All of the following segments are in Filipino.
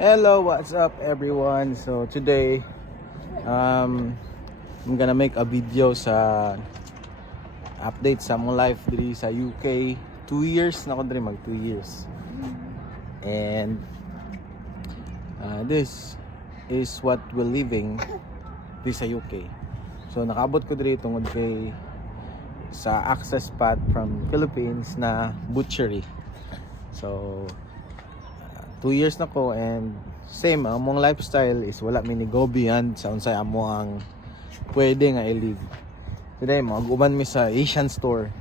Hello, what's up everyone? So today, I'm gonna make a video sa update sa mong life diri sa UK. 2 years na ko diri, mag 2 years. And this is what we're living diri sa UK. So nakaabot ko diri tungod kay sa access path from Philippines na butchery. So 2 years na ko, and same ang mong lifestyle is wala mini go beyond sa unsay amo ang pwede nga i-live. Today mag-uban mi sa Asian store.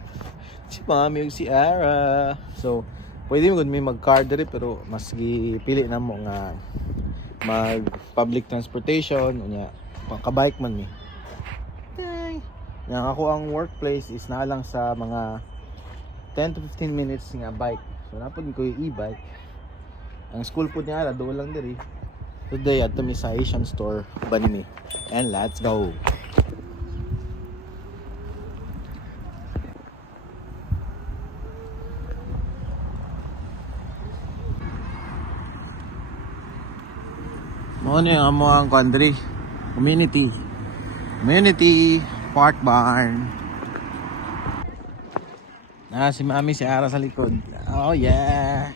Si Mami ug si Ara. So pwede mo gud mi mag-car diri, pero mas gipili na mo nga mag public transportation unya ka-bike man mi. Yang ako ang workplace is na lang sa mga 10 to 15 minutes nga bike. So napod ko yung e-bike. Ang school po niya ala doon lang diri. Today adto mi sa Asian store ban mi. And let's go. Mo ni ang amo ang country community park barn. Si Mami si Ara sa likod. Oh yeah.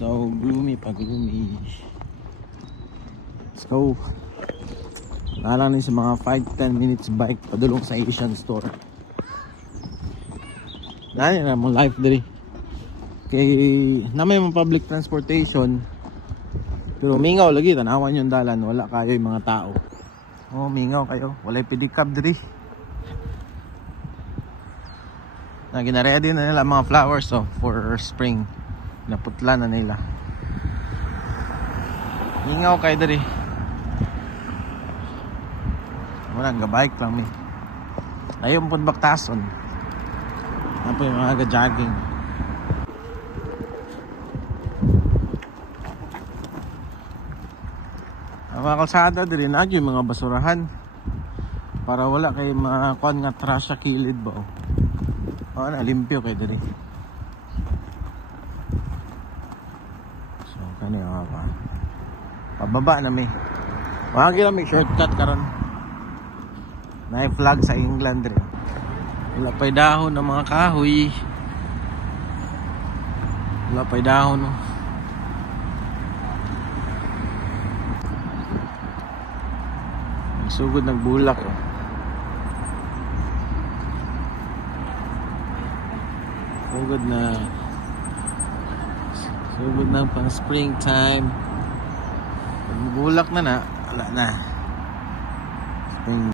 So gloomy. Let's go. Nalang ni sa mga 5-10 minutes bike padulong sa Asian store. Dahil na mong life diri. Kay na may mga public transportation. Pero mingaw lagi, tanawan yung dalan. Wala kayo yung mga tao. Oh, mingaw kayo. Walay pedicab diri. Na gina-ready na nila mga flowers for spring. Naputla na nila. Ingaw kay diri. Wala nga bike lang mi. Ayon pud baktason. Apo yung mga jogging. Ang mga kalsada diri na yung mga basurahan. Para wala kay makuan nga trash sa kilid ba. Oh, na limpyo kay diri. Kani nga pa. Pababa na mi. Wagi lang may shortcut karon. May flag sa England rin. Wala pa'y dahon ng mga kahoy. Wala pa'y dahon. No? Nagsugod nagbulak. Oh. Sugod na. Sugod na pang springtime. Pag bulak na wala na. Spring.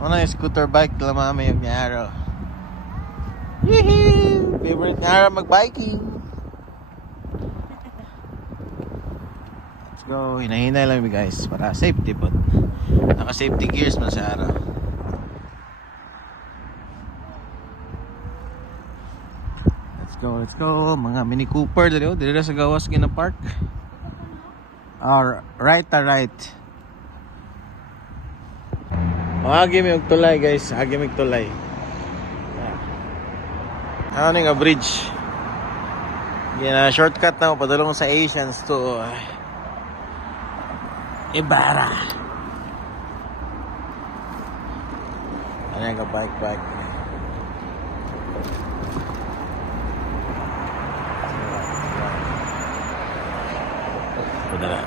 Ano yung scooter bike la Mami yung Niaro. Favorite Niaro mag-biking. Let's go. Hinahinay lang guys para safety po. Naka-safety gears man sa araw. Let's go. Mga Mini Cooper dito sa gawas gina park. Right. Agi mi og tulay guys, agi mi tulay. Ano nga bridge. Gina shortcut na padulong sa Asians to Ibarra. Ano nga bike. Padala.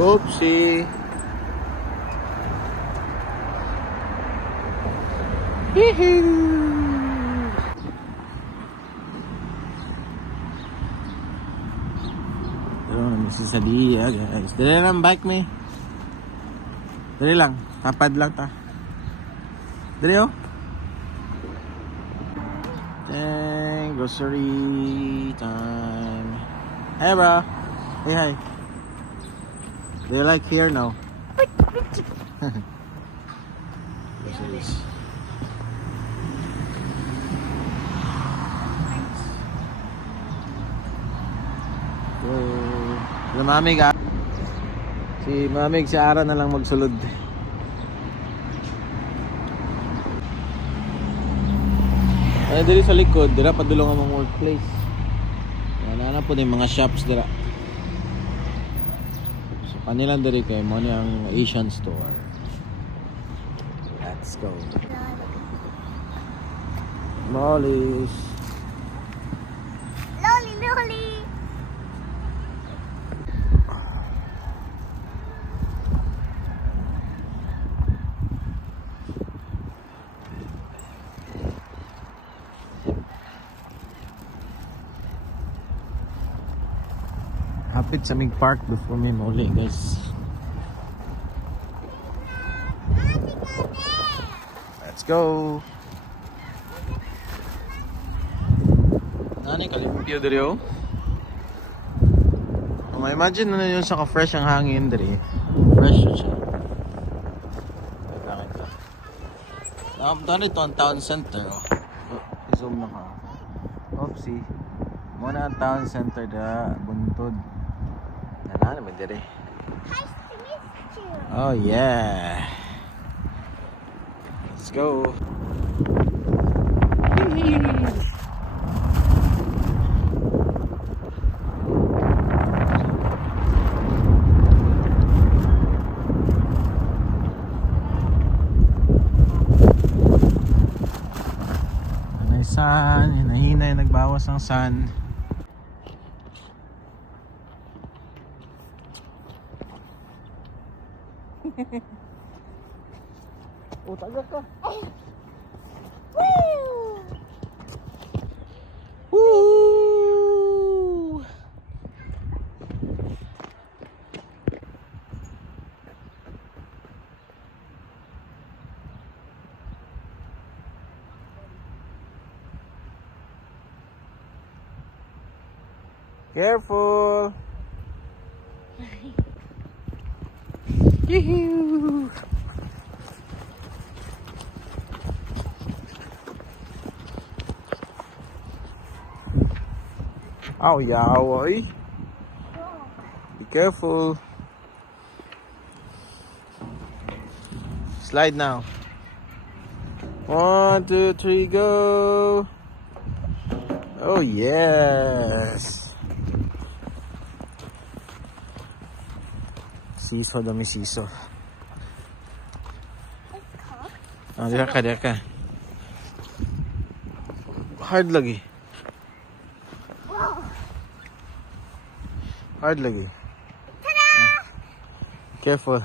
Oopsie. Sa diya guys. Dali lang bike me. Dali lang. Tapad lang ta. Dali oh. Dang, grocery time. Hey bro. Hey hi. Do you like here now? Groceries. Lumamig ah. Si Si Mamig, si Ara na lang magsulod. Ay, diri sa likod, dira padulong ang mga workplace. Wala na po yung mga shops dira. So kanila diri kay mo ang Asian store. Let's go. Molly's. Loli, loli. Hapit sa mig park before me Molly, guys. Let's go. Nani kalimpyo diri oh. Ma-imagine na yun sa ka-fresh ang hangin diri. Fresh siya. Daan ito ang town center oh. I-zoom na ka. Oopsie. Muna ang town center da buntod. Nana naman diri. Nice to meet you. Oh yeah. Let's go. May sun, hinahinay, nagbawas ang sun. Oh, tagak ka. Woo! Woo! Careful. Yoo-hoo. Oh, yawa. Be careful. Slide now. 1, 2, 3, go. Oh, yes. Siso dami siso. Ah, diyan ka. Hard lagi. Hard lagi. Ah. Careful.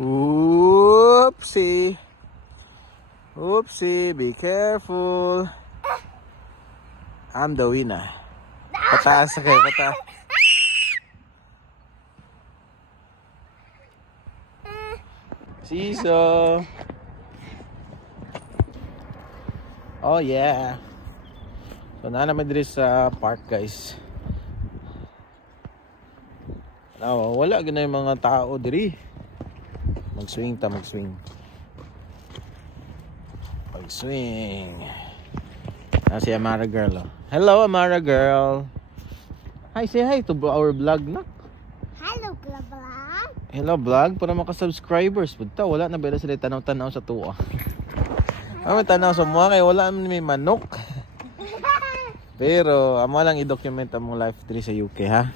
Oopsie. Oopsie, be careful. I'm the winner. Pataas ka, pataas. Siso. Oh yeah. So na naman diri sa park, guys. Now, wala gina yung mga tao diri. Mag-swing. Mag-swing. Si Amara girl. Oh. Hello, Amara girl. Hi, say hi to our vlog na. Hello, Glabla. Hello vlog, para maka-subscribers. Punta, wala na ba sila tanaw-tanaw sa tuwa. May tanaw sa mga kay wala man may manok. Pero amo lang i-document ang life diri sa UK, ha.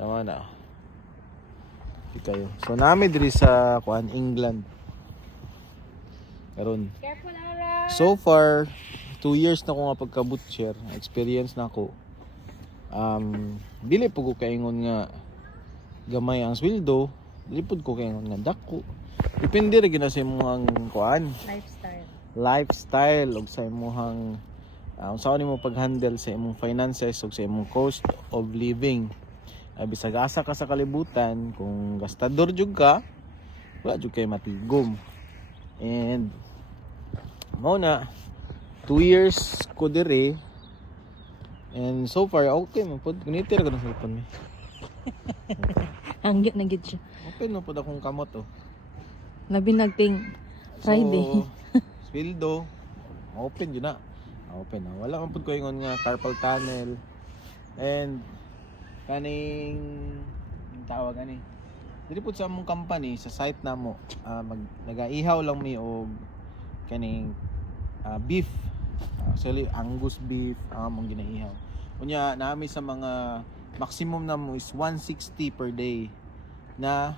Amo na. Kayo. So nami diri sa England. Karon. Careful, Ara. So far 2 years na ko nga pagka-butcher, experience na ko. Dili po ko kaingon nga gamay ang sweldo, dili pud ko kaingon nga dako. Depende ra gina sa imong kuan. Lifestyle ug sa imong unsa nimo pag-handle sa imong finances ug sa imong cost of living. Bisag asa ka sa kalibutan, kung gastador jud ka, wala jud kay matigom. And mao na 2 years ko dire. And so far okay man pud. Guniti ra ko ng cellphone mi. Hanggit na gid siya. Okay no pud akong kamot oh. Labi nagting Friday. So, sweldo open yun na. Open na. Wala man pud ko ingon nga carpal tunnel. And kaning yung tawag ani dili pud sa among company sa site namo nagaihaw lang mi og kaning beef. Actually Angus beef among ginaihaw. Unya naami sa mga maximum na mo is 160 per day na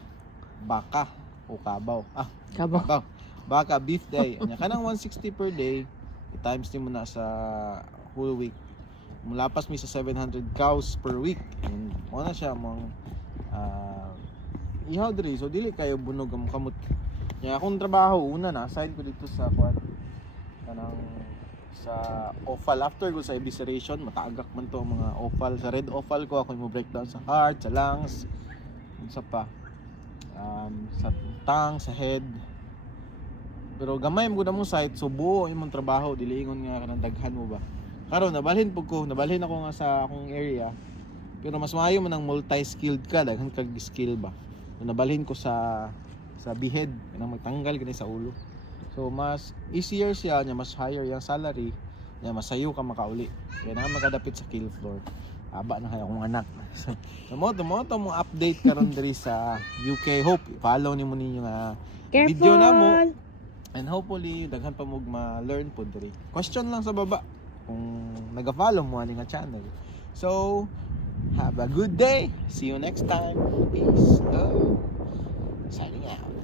baka o kabaw. Kabaw. Baka beef day. Unya kanang 160 per day i-times mo na sa whole week. Mulapas mi sa 700 cows per week. Mo na siya mong ihaw diri, so dili kayo bunog ang kamot. Kaya akong trabaho una na aside ko dito sa kanang sa offal after ko sa evisceration mataagak man to ang mga offal sa red offal ko ako mo breakdown sa heart, sa lungs, unsa pa sa tongue, sa head. Pero gamay mo na mong site so buo imong trabaho dili ingon nga kanang daghan mo ba. Karon nabalhin ako nga sa akong area. Pero mas maayo man ang multi-skilled ka, daghan kag skill ba. Nabalhin ko sa behead, kanang magtanggal gani sa ulo. So mas easier siya, nya mas higher yung salary, nya masayo ka makauli. Kaya na makadapit sa kill floor. Aba na kaya akong anak. So mo mo update karon diri sa UK. Hope follow nimo ninyo nga video namo. And hopefully daghan pa mo ma-learn po diri. Question lang sa baba kung naga-follow mo ani nga channel. So have a good day. See you next time. Peace. Signing out.